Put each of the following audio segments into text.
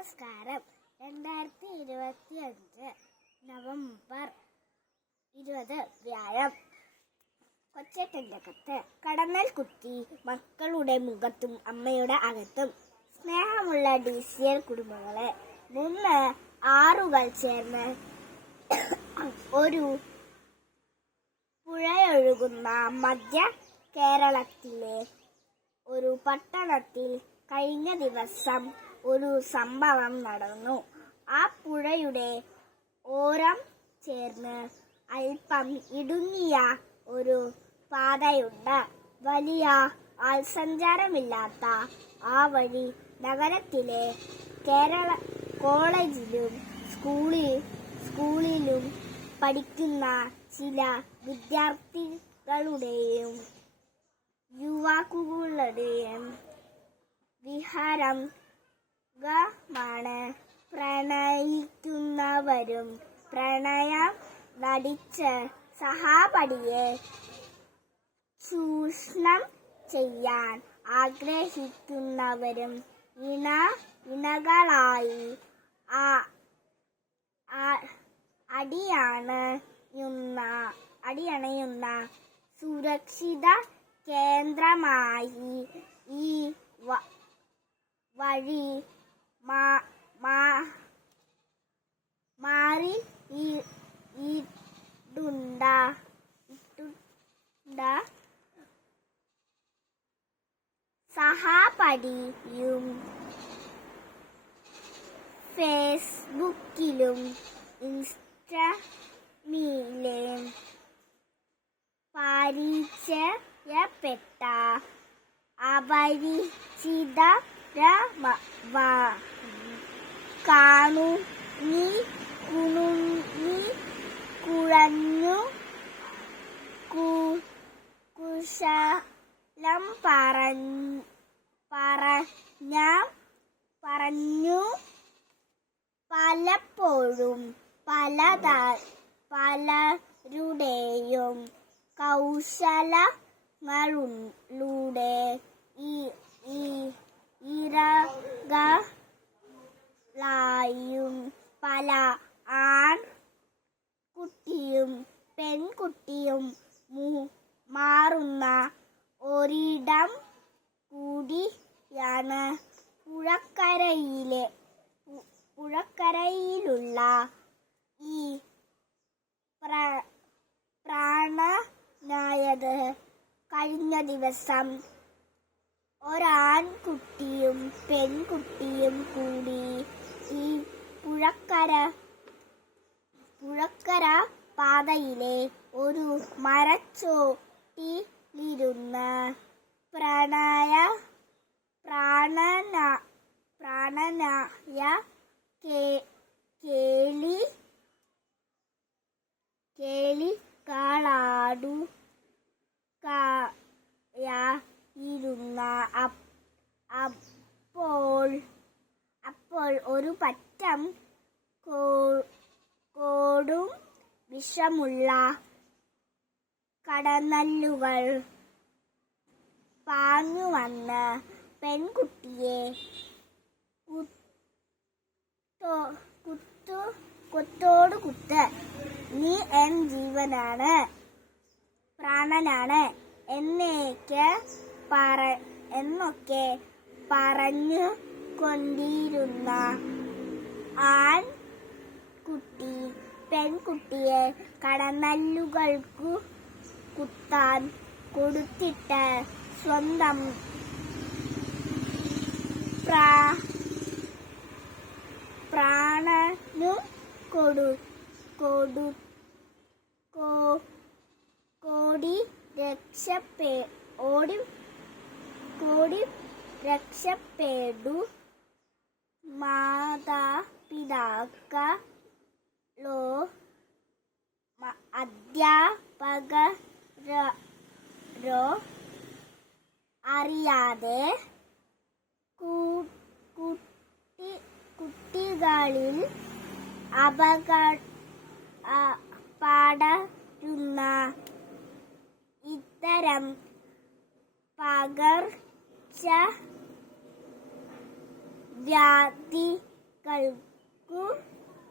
നമസ്കാരം. രണ്ടായിരത്തി ഇരുപത്തി അഞ്ച് നവംബർ ഇരുപത് വ്യാഴം. കൊച്ചേട്ടന്റെ കത്ത് കടന്നൽ കുത്തി മക്കളുടെ മുഖത്തും അമ്മയുടെ അകത്തും സ്നേഹമുള്ള ഡി സി എൽ കുടുംബങ്ങളെ നിന്ന് ആറുകൾ ചേർന്ന് ഒരു പുഴയൊഴുകുന്ന മധ്യ കേരളത്തിലെ ഒരു പട്ടണത്തിൽ കഴിഞ്ഞ ദിവസം ഒരു സംഭവം നടന്നു. ആ പുഴയുടെ ഓരം ചേർന്ന് അല്പം ഇടുങ്ങിയ ഒരു പാതയുണ്ട്. വലിയ ആൾസഞ്ചാരമില്ലാത്ത ആ വഴി നഗരത്തിലെ കേരള കോളേജിലും സ്കൂളിൽ സ്കൂളിലും പഠിക്കുന്ന ചില വിദ്യാർത്ഥികളുടെയും യുവാക്കളുടെയും വിഹാരം മാണ് പ്രണയിക്കുന്നവരും പ്രണയം നടിച്ച് സഹാപടിയെ ചൂഷണം ചെയ്യാൻ ആഗ്രഹിക്കുന്നവരും ഇണ ഇണകളായി ആ അടിയണയുന്ന അടിയണയുന്ന സുരക്ഷിത കേന്ദ്രമായി ഈ വഴി മാറി ഇടുണ്ട ഇട്ടുണ്ട സഹാപടിയും ഫേസ്ബുക്കിലും ഇൻസ്റ്റമിലും പരിചയപ്പെട്ട അപരിചിതരമ കാണുന്നി കുണുങ്ങി കുഴഞ്ഞു കുശലം പറഞ്ഞ പറഞ്ഞ പറഞ്ഞു പലപ്പോഴും പലത പലരുടെയും കൗശലങ്ങളിലൂടെ ഈ ഇരകളായും പല ആൺ കുട്ടിയും പെൺകുട്ടിയും മാറുന്ന ഒരിടം കൂടിയാണ് പുഴക്കരയിലെ പുഴക്കരയിലുള്ള ഈ പ്ര- പ്രാണനായത്. കഴിഞ്ഞ ദിവസം ഒരാൺകുട്ടിയും പെൺകുട്ടിയും കൂടി ഈ പുഴക്കര പുഴക്കര പാതയിലെ ഒരു മരച്ചോട്ടിലിരുന്ന് പ്രണയ പ്രാണന പ്രാണനായ കേ- കേളി കേളി കാളാടു ഇരുന്ന അപ്പോൾ അപ്പോൾ ഒരു പറ്റം കോടും വിഷമുള്ള കടന്നല്ലുകൾ പാഞ്ഞു വന്ന് പെൺകുട്ടിയെ കുത്തു കുത്തോട് കുത്ത്. നീ എൻ ജീവനാണ് പ്രാണനാണ് എന്നേക്ക് പറ എന്നൊക്കെ പറഞ്ഞു കൊണ്ടിരുന്ന ആൺ കുട്ടി പെൺകുട്ടിയെ കടന്നല്ലുകൾക്കു കുത്താൻ കൊടുത്തിട്ട് സ്വന്തം പ്രാ പ്രാണനും കൊടു കൊടു കോടി രക്ഷപ്പേ ഓടി കോടി രക്ഷപ്പെടു മാതാപിതാക്കളോ അധ്യാപകരോ അറിയാതെ കുട്ടി കുട്ടികളിൽ അപക പാടുന്ന ഇത്തരം പകർച്ച വ്യാധി മക്കൾക്കു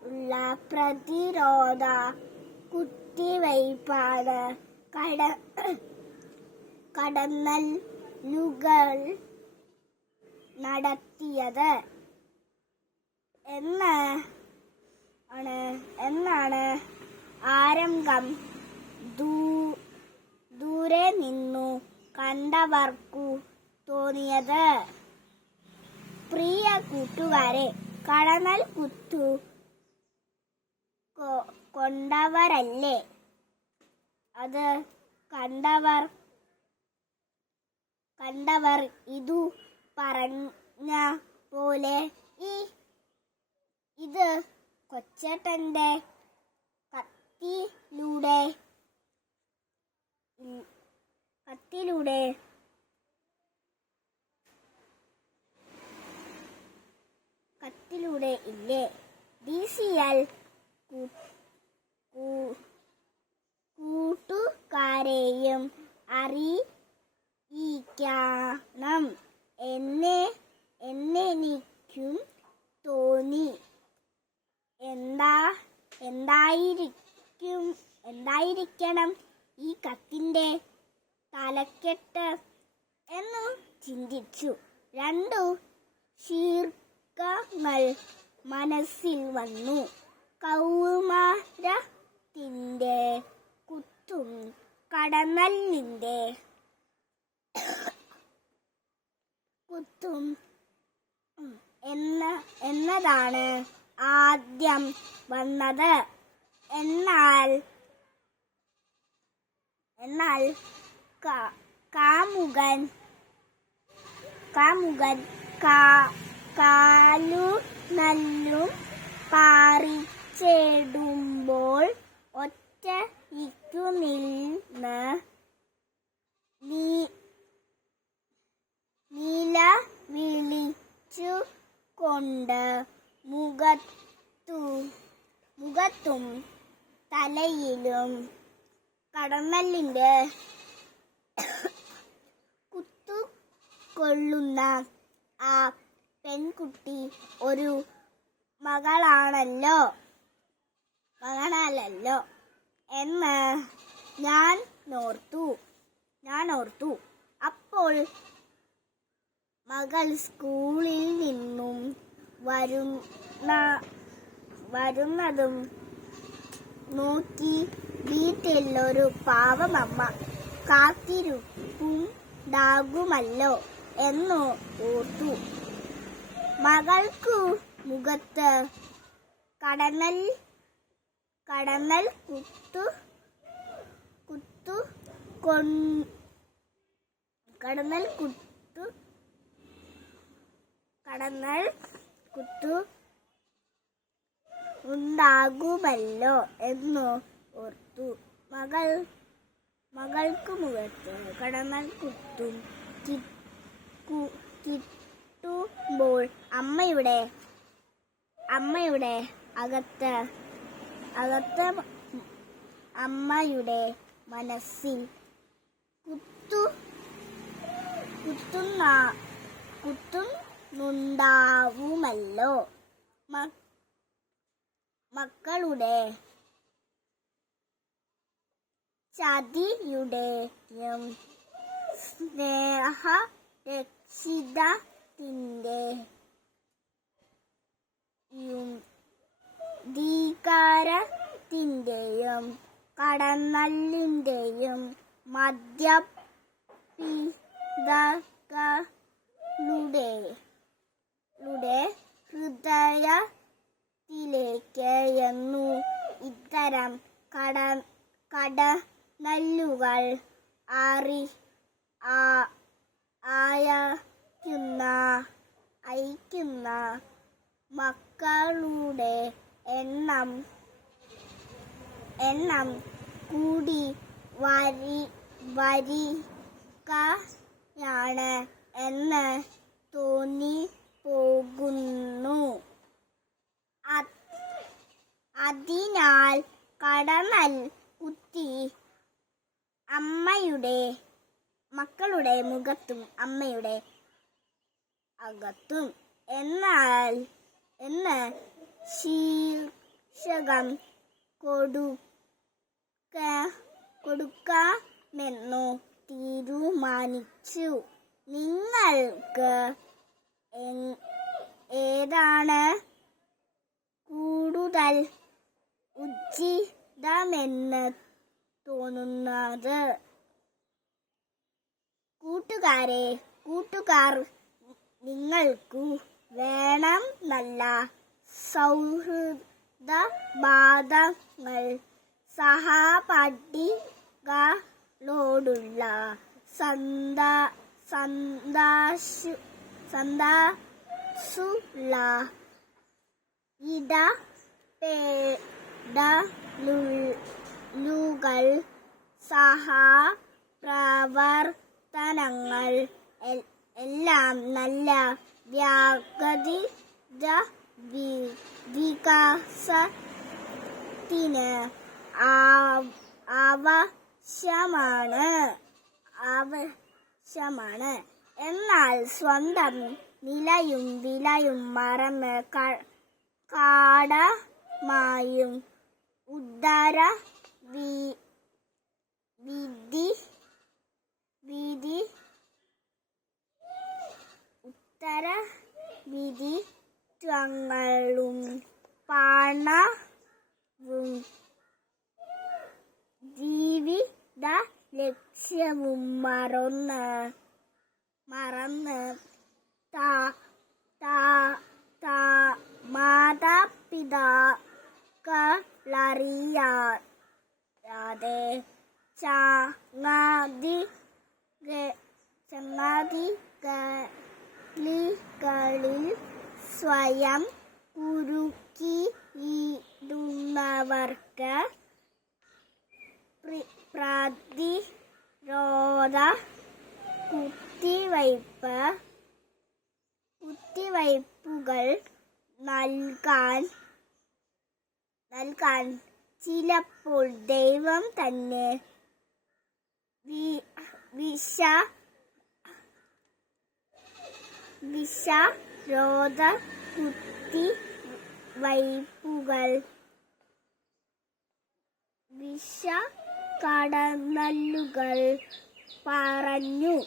ഉള്ള പ്രതിരോധ കുത്തിവയ്പാണ്. കട കടന്നലുകൾ നടത്തിയത്. എന്ന് ആണ് എന്നാണ് ആരംഭം ദൂ ദൂരെ നിന്നു കണ്ടവർക്കു തോന്നിയത്. പ്രിയ കൂട്ടുകാരെ കടമൽ കുത്തു. കൊണ്ടവരല്ലേ? അത് കണ്ടവർ കണ്ടവർ ഇതു പറഞ്ഞ പോലെ ഈ ഇത് കൊച്ചേട്ടന്റെ കത്തിലൂടെ ഉം, കത്തിലൂടെ ഇല്ലേ? ഡി സി എൽ കൂട്ടുകാരെയും അറിയിക്കണം. എന്നെ എന്നെനിക്കും തോന്നി. എന്താ എന്തായിരിക്കും എന്തായിരിക്കണം ഈ കത്തിന്റെ തലക്കെട്ട്? എന്നു ചിന്തിച്ചു. രണ്ടു ശീർഘങ്ങൾ മനസ്സിൽ വന്നു. കൗമാരത്തിന്റെ കുത്തും കടന്നല്ലിന്റെ കുത്തും എന്ന എന്നതാണ് ആദ്യം വന്നത്. എന്നാൽ എന്നാൽ കാമുകൻ കാമുകൻ കാ കാലു നല്ലും പാറിച്ചേടുമ്പോൾ ഒറ്റ ഇക്കു നിന്ന് നീല വിളിച്ചു കൊണ്ട് മുഖത്തു മുഖത്തും തലയിലും കടമല്ലിന്റെ കുത്തു കൊള്ളുന്ന ആ പെൺകുട്ടി ഒരു മകളാണല്ലോ. മകളാണല്ലോ. എന്ന് ഞാൻ ഓർത്തു. ഞാൻ ഓർത്തു. അപ്പോൾ മകൾ സ്കൂളിൽ നിന്നും വരുന്ന വരുന്നതും നോക്കി വീട്ടിലൊരു പാവമമ്മ കാത്തിരിപ്പുണ്ടാകുമല്ലോ എന്ന് ഓർത്തു. മകൾക്കു മുഖത്ത് കടന്നൽ കടന്നൽ കുത്തു കുത്തു കൊ കടന്നൽ കുത്തു കടന്നൽ കുത്തു ഉണ്ടാകുമല്ലോ എന്നു ഓർത്തു. മകൾ മകൾക്ക് മുഖത്ത് കടന്നൽ കുത്തും ചി- കു- ബോൾ അമ്മയുടെ അമ്മയുടെ അകത്ത്. അകത്ത് അമ്മയുടെ മനസ്സിൽ. കുത്തു കുത്തുന്ന കുത്തുന്നുണ്ടാവുമല്ലോ. മക്കളുടെ ചതിയുടെയും സ്നേഹ രക്ഷിതത്തിന്റെ ധീകാരത്തിന്റെയും കടന്നല്ലിന്റെയും മദ്യപിതകളുടെ ളുടെ ഹൃദയത്തിലേക്ക് എന്നു ഇത്തരം കട കടന്നല്ലുകൾ ആറി ആ- ആയക്കുന്ന അയക്കുന്ന മക്കളുടെ എണ്ണം എണ്ണം കൂടി വരി വരികയാണ് എന്ന് തോന്നി പോകുന്നു അത് അതിനാൽ കടന്നൽ കുത്തി അമ്മയുടെ മക്കളുടെ മുഖത്തും അമ്മയുടെ അകത്തും. എന്നാൽ എന്ന് ശീർഷകം കൊടുക്ക കൊടുക്കാമെന്നു തീരുമാനിച്ചു. നിങ്ങൾക്ക് ഏതാണ് കൂടുതൽ ഉചിതമെന്ന് തോന്നുന്നത്? കൂട്ടുകാരെ കൂട്ടുകാർ നിങ്ങൾക്കു വേണം നല്ല സൗഹൃദ ബാധങ്ങൾ സഹപാഠികളോടുള്ള സന്താ സന്താശു സന്താസുള്ള ഇടപെടലുകൾ സഹപ്രവർത്തനങ്ങൾ എൽ- എല്ലാം നല്ല വ്യാഗതി വികാസത്തിന് ആവശ്യമാണ്. ആവശ്യമാണ്. എന്നാൽ സ്വന്തം നിലയും വിലയും മറന്ന് കാടമായും ഉദാര വി- വിധി വിധി ഉത്തര വിധിത്വങ്ങളും പണവും ജീവിത ലക്ഷ്യവും മറന്ന് മറന്ന് താ താ താ മാതാപിതാക്കളറിയാതെ ചങ്ങാതി ചങ്ങാതികളിൽ സ്വയം കുരുക്കിയിടുന്നവർക്ക് പ്രി- പ്രതിരോധ കുത്തിവയ്പ് കുത്തിവയ്പ്പുകൾ നൽകാൻ നൽകാൻ ചിലപ്പോൾ ദൈവം തന്നെ വി- വിഷ രോധ കുത്തി വൈപ്പുകൾ. വിഷ കടന്നല്ലുകൾ. പറഞ്ഞു.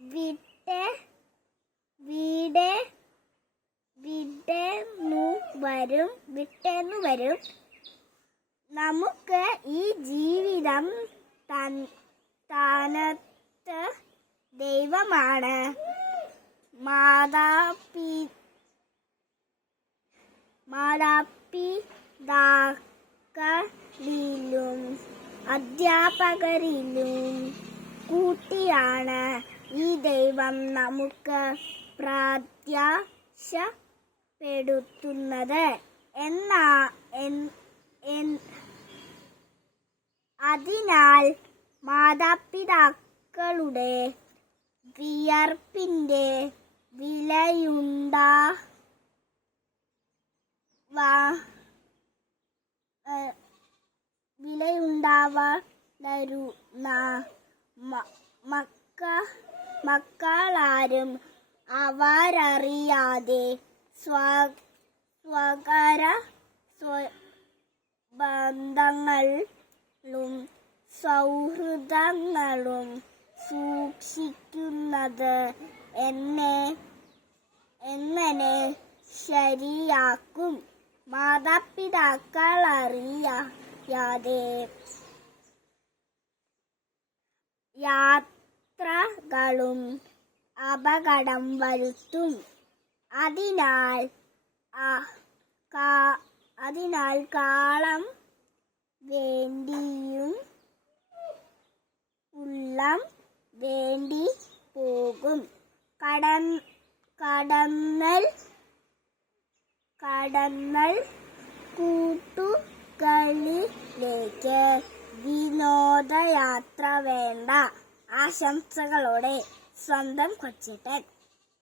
വിട്ട് വീടെ വിട്ടെന്നു വരും വിട്ടെന്നു വരും. നമുക്ക് ഈ ജീവിതം തൻ താനത്ത് ദൈവമാണ്. മാതാപി മാതാപിതാക്കളിലും അധ്യാപകരിലും കൂട്ടിയാണ് ഈ ദൈവം നമുക്ക് പ്രാത്യാശപ്പെടുത്തുന്നത്. എന്നാ അതിനാൽ മാതാപിതാക്കളുടെ വിയർപ്പിന്റെ വിലയുണ്ടാ? വിലയുണ്ടാവരുന്ന മക്ക മക്കളാരും അവരറിയാതെ സ്വ സ്വകര സ്വ ബന്ധങ്ങളും സൗഹൃദങ്ങളും സൂക്ഷിക്കുന്നത് എന്നെ എങ്ങനെ ശരിയാക്കും? മാതാപിതാക്കൾ അറിയാതെ യാത്രകളും അപകടം വരുത്തും. അതിനാൽ അതിനാൽ കാളം വേണ്ടിയും ഉള്ളം വേണ്ടി പോകും. കടൻ കടന്നൽ കടന്നൽ കൂട്ടുകളിലേക്ക്. വിനോദയാത്ര വേണ്ട. ആശംസകളോടെ സ്വന്തം കൊച്ചിട്ടൻ.